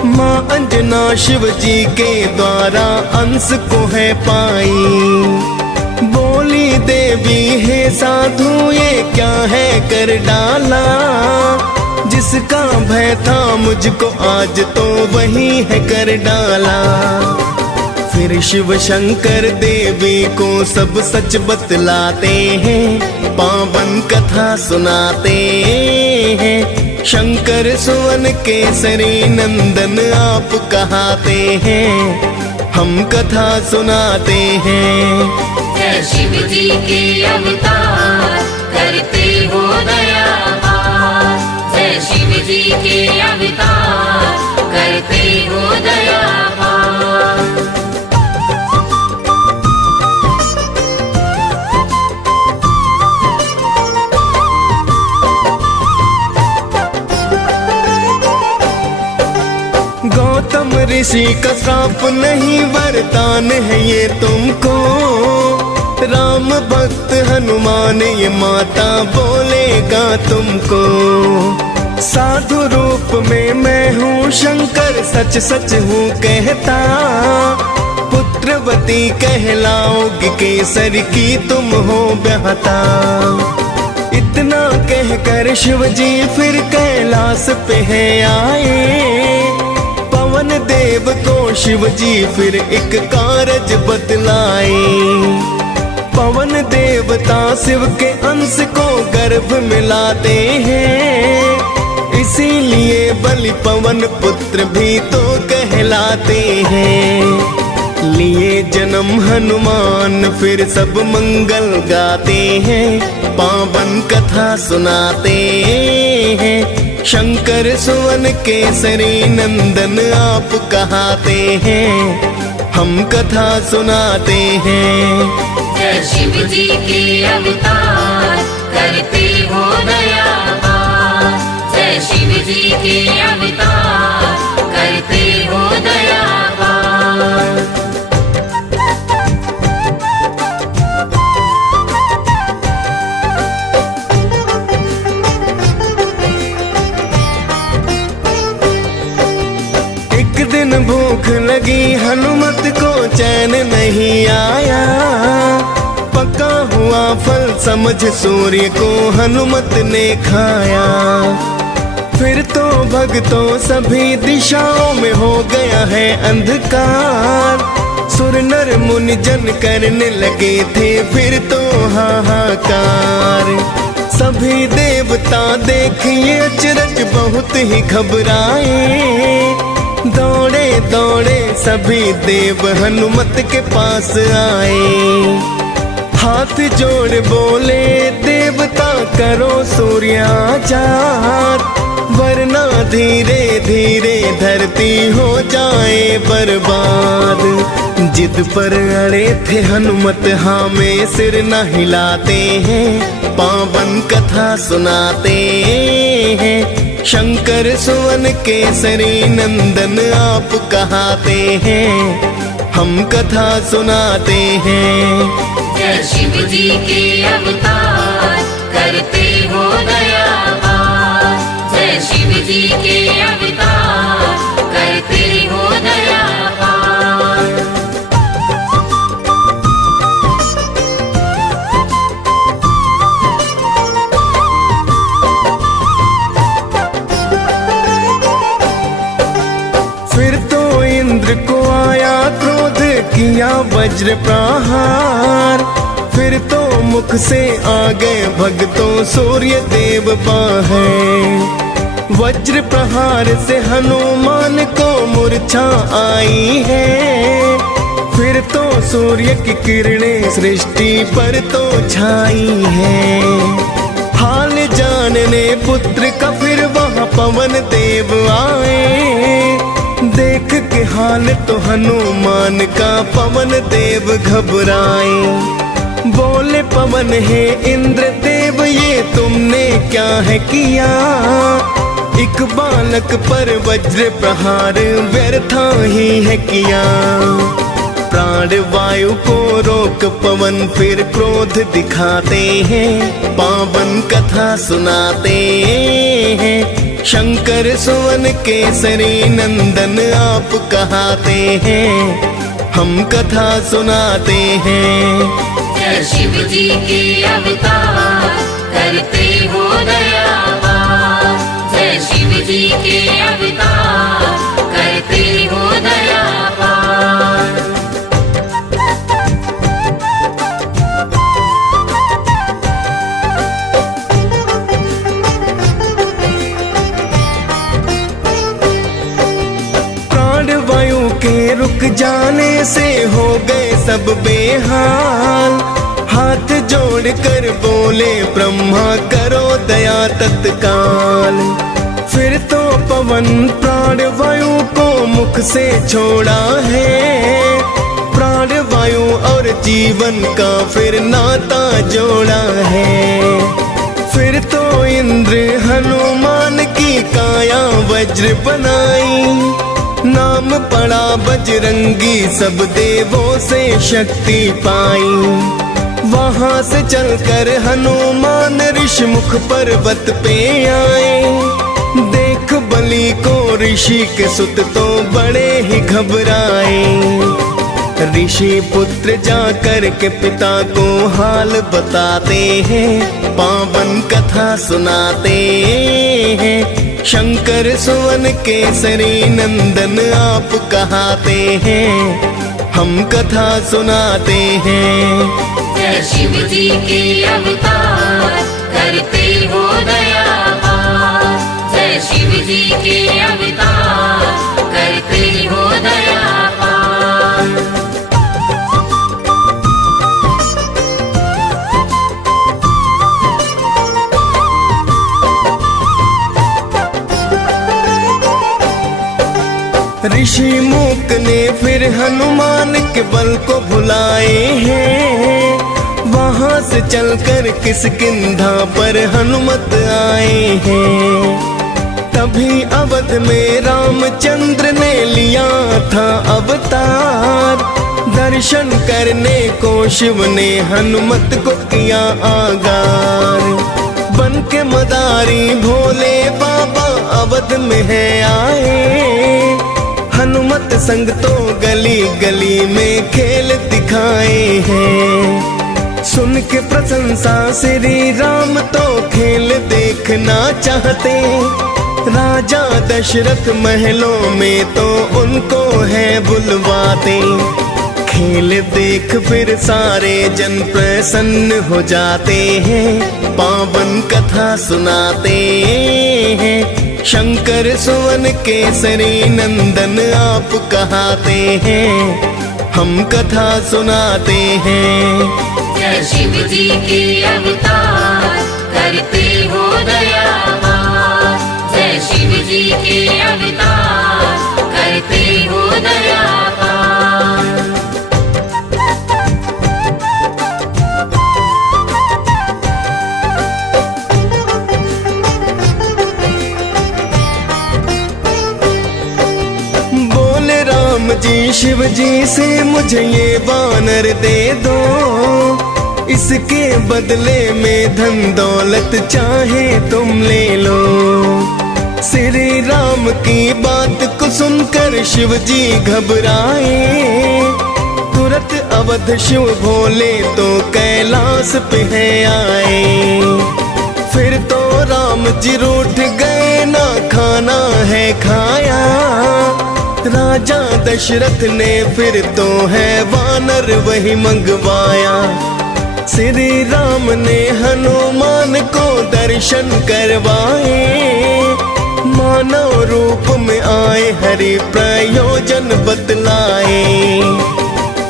माँ अंजना शिव जी के द्वारा अंश को है पाई। बोली देवी हे साधु ये क्या है कर डाला, जिसका भय था मुझको आज तो वही है कर डाला। फिर शिव शंकर देवी को सब सच बतलाते हैं, पावन कथा सुनाते हैं। शंकर सुवन केसरी नंदन आप कहाते हैं, हम कथा सुनाते हैं। जय शिव जी के अवतार करते हो दया पार। जय शिव जी के अवतार करते हो दया पार। गौतम ऋषि का श्राप नहीं वरदान है ये तुमको, राम भक्त हनुमान ये माता बोलेगा तुमको। साधु रूप में मैं हूँ शंकर सच सच हूँ कहता, पुत्रवती कहलाओगी केसर की तुम हो ब्याहता। इतना कहकर शिव जी फिर कैलाश पे है आए, पवन देव को शिव जी फिर एक कारज बतलाए। पवन देवता शिव के अंश को गर्भ मिलाते हैं, इसीलिए बलि पवन पुत्र भी तो कहलाते हैं। लिए जन्म हनुमान फिर सब मंगल गाते हैं, पावन कथा सुनाते हैं। शंकर सुवन केसरी नंदन आप कहाते हैं, हम कथा सुनाते हैं। जय शिव जी के अवतार करते हो दया पार। जय शिव जी के अवतार करते हो दया पार। एक दिन भूख लगी हनुमत को चैन नहीं आया, पका हुआ फल समझ सूर्य को हनुमत ने खाया। फिर तो भक्तों सभी दिशाओं में हो गया है अंधकार, सुर नर मुनि जन करने लगे थे फिर तो हाहाकार। सभी देवता देखिए अचरज बहुत ही घबराए, दौड़े दौड़े सभी देव हनुमत के पास आए। हाथ जोड़ बोले देवता करो सूर्याजात, वरना धीरे धीरे धरती हो जाए बर्बाद। जिद पर अड़े थे हनुमत हाँ में सिर न हिलाते हैं, पावन कथा सुनाते हैं। शंकर सुवन केसरी नंदन आप कहाते हैं, हम कथा सुनाते हैं। जय शिव जी के अवतार करते हो दया पार। जय शिव जी के अवतार करते हो दया पार। फिर तो इंद्र को आया क्रोध किया वज्र प्रहार, फिर तो मुख से आ गए भक्तों सूर्य देव बाहर। वज्र प्रहार से हनुमान को मूर्छा आई है। फिर तो सूर्य की किरणें सृष्टि पर तो छाई है। हाल जानने पुत्र का फिर वहाँ पवन देव आए। देख के हाल तो हनुमान का पवन देव घबराए। बोले पवन है इंद्र देव ये तुमने क्या है किया। एक बालक पर वज्र प्रहार व्यर्था ही है किया। प्राण वायु को रोक पवन फिर क्रोध दिखाते हैं। पावन कथा सुनाते हैं। शंकर सुवन केसरी नंदन आप कहाते हैं। हम कथा सुनाते हैं। जय शिव जी के अवतार करते हो दयावान। जय शिव जी के अवतार करते हो दयावान। प्राण वायु के रुक जाने से हो गए सब बेहाल। हाथ जोड़ कर बोले ब्रह्मा करो दया तत्काल। फिर तो पवन प्राण वायु को मुख से छोड़ा है। प्राण वायु और जीवन का फिर नाता जोड़ा है। फिर तो इंद्र हनुमान की काया वज्र बनाई। नाम पड़ा बजरंगी सब देवों से शक्ति पाई। वहां से चलकर हनुमान ऋषिमुख पर्वत पे आए। देख बलि को ऋषि के सुत तो बड़े ही घबराए। ऋषि पुत्र जाकर के पिता को हाल बताते हैं। पावन कथा सुनाते हैं। शंकर सुवन केसरी नंदन आप कहाते हैं। हम कथा सुनाते हैं। जय शिव जी के अवतार करते हो दयावान। जय शिव जी के अवतार करते हो दयावान। ऋषि मूक ने फिर हनुमान के बल को भुलाए हैं। वहां से चलकर किष्किंधा पर हनुमत आए हैं। तभी अवध में रामचंद्र ने लिया था अवतार। दर्शन करने को शिव ने हनुमत को किया आगार। बन के मदारी भोले बाबा अवध में है आए। हनुमत संग तो गली गली में खेल दिखाए हैं। सुन के प्रशंसा श्री राम तो खेल देखना चाहते। राजा दशरथ महलों में तो उनको है बुलवाते। खेल देख फिर सारे जन प्रसन्न हो जाते हैं। पावन कथा सुनाते हैं। शंकर सुवन केसरी नंदन आप कहाते हैं। हम कथा सुनाते हैं। जय शिव जी के अवतार करते हो दयावान। जय शिव जी के अवतार करते हो दयावान। जी शिव जी से मुझे ये वानर दे दो। इसके बदले में धन दौलत चाहे तुम ले लो। श्री राम की बात को सुनकर शिव जी घबराए। तुरंत अवध शिव भोले तो कैलाश पे है आए। फिर तो राम जी रूठ गए ना खाना है खाया। राजा दशरथ ने फिर तो है वानर वही मंगवाया। श्री राम ने हनुमान को दर्शन करवाए। मानव रूप में आए हरि प्रयोजन बतलाए।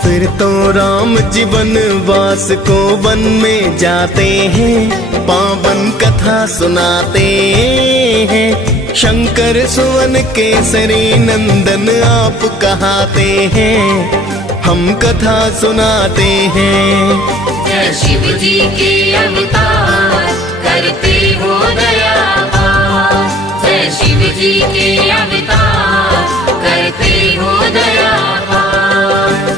फिर तो राम जीवन वास को वन में जाते हैं, पावन कथा सुनाते हैं। शंकर सुवन केसरी नंदन आप कहाते हैं, हम कथा सुनाते हैं। जय शिव जी के अवतार करते हो दया पार। जय शिव जी के अवतार करते हो दया पार।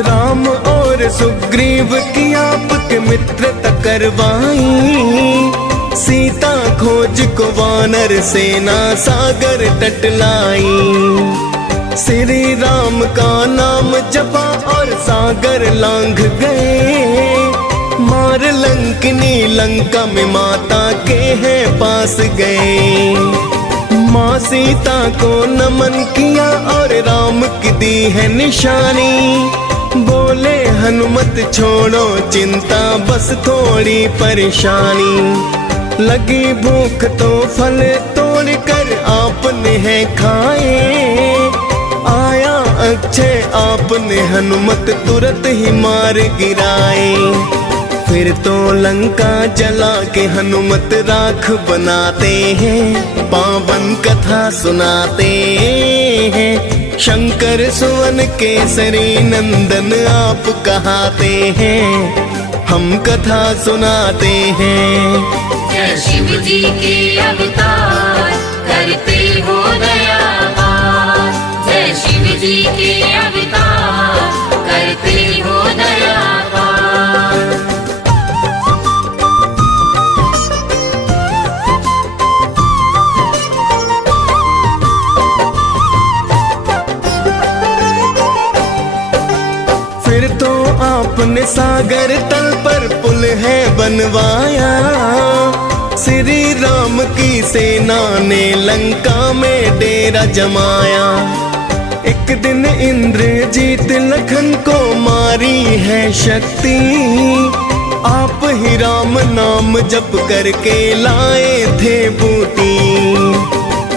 राम और सुग्रीव की आपके मित्रता करवाई। सीता खोज को वानर सेना सागर तट लाई। श्री राम का नाम जपा और सागर लांघ गए। मार लंकिनी लंका में माता के हैं पास गए। माँ सीता को नमन किया और राम की दी है निशानी। बोले हनुमत छोड़ो चिंता बस थोड़ी परेशानी। लगी भूख तो फल तोड़ कर आपने है खाए। आया अक्षय आपने हनुमत तुरंत ही मार गिराए। फिर तो लंका जला के हनुमत राख बनाते हैं, पावन कथा सुनाते हैं। शंकर सुवन केसरी नंदन आप कहाते हैं, हम कथा सुनाते हैं। जय शिव जी के अवतार करते हो दया पार। जय शिव जी के अवतार करते हो दया पार। फिर तो आपने सागर तल पर पुल है बनवाया। श्री राम की सेना ने लंका में डेरा जमाया। एक दिन इंद्रजीत लखन को मारी है शक्ति। आप ही राम नाम जप करके लाए थे बूटी।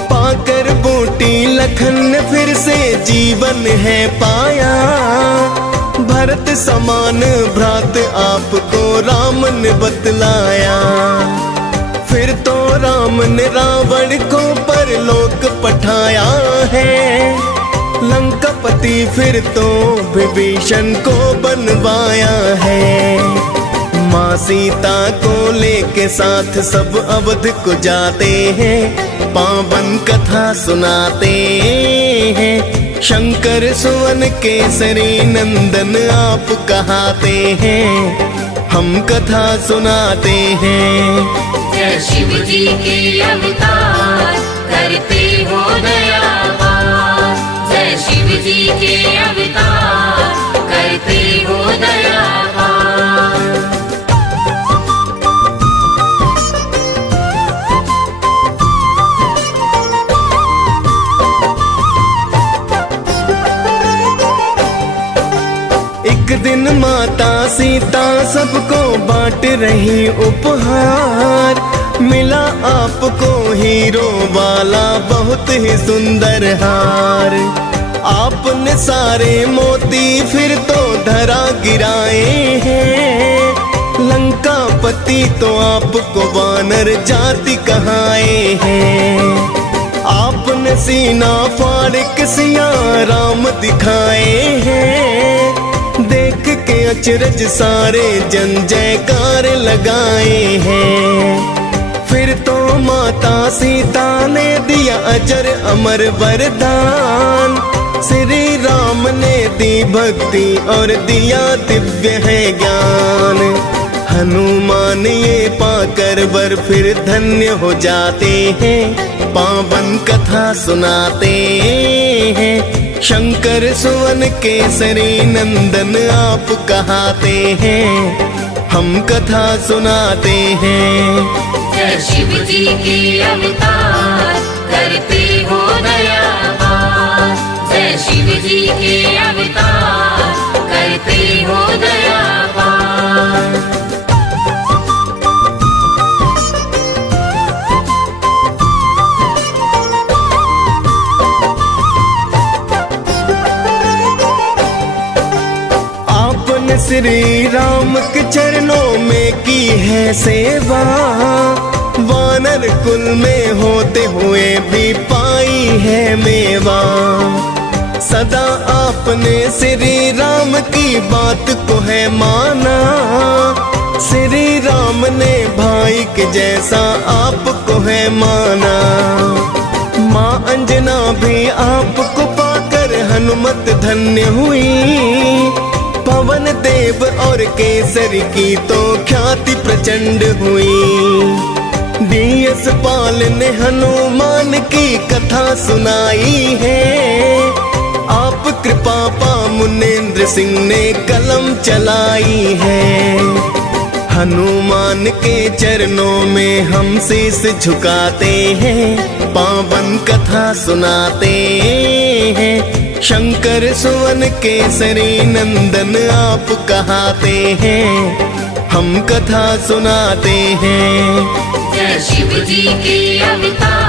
पाकर बूटी लखन ने फिर से जीवन है पाया। भरत समान भ्रात आपको राम ने बतलाया। फिर तो राम ने रावण को परलोक पठाया है। लंकापति फिर तो विभीषण को बनवाया है। माँ सीता को लेके साथ सब अवध को जाते हैं, पावन कथा सुनाते हैं। शंकर सुवन केसरी नंदन आप कहाते हैं, हम कथा सुनाते हैं। जय शिव जी के अवतार करते हो दया पार। जय शिव जी के अवतार करते हो दया पार। एक दिन माता सीता सबको बांट रही उपहार। मिला आपको हीरो वाला बहुत ही सुंदर हार। आपने सारे मोती फिर तो धरा गिराए हैं। लंकापति तो आपको वानर जाति कहाए हैं। आपने सीना फाड़ के सिया राम दिखाए हैं। देख के अचरज सारे जन जयकार लगाए हैं। फिर तो माता सीता ने दिया अजर अमर वरदान। श्री राम ने दी भक्ति और दिया दिव्य है ज्ञान। हनुमान ये पाकर वर फिर धन्य हो जाते हैं, पावन कथा सुनाते हैं। शंकर सुवन केसरी नंदन आप कहाते हैं, हम कथा सुनाते हैं। जय शिव जी के अवतार करते हो दया पार। जय जय शिव जी के अवतार करते हो दया पार। आपने श्री राम के चरणों में की है सेवा, वानर कुल में होते हुए भी पाई है मेवा। सदा आपने श्री राम की बात को है माना, श्री राम ने भाई के जैसा आपको है माना। माँ अंजना भी आपको पाकर हनुमत धन्य हुई, पवन देव और केसरी की तो ख्याति प्रचंड हुई। डीएस पाल ने हनुमान की कथा सुनाई है, आप कृपा पा मुनेन्द्र सिंह ने कलम चलाई है। हनुमान के चरणों में हम शीस झुकाते हैं, पावन कथा सुनाते हैं। शंकर सुवन केसरी नंदन आप कहाते हैं, हम कथा सुनाते हैं। जय शिव जी के अवतार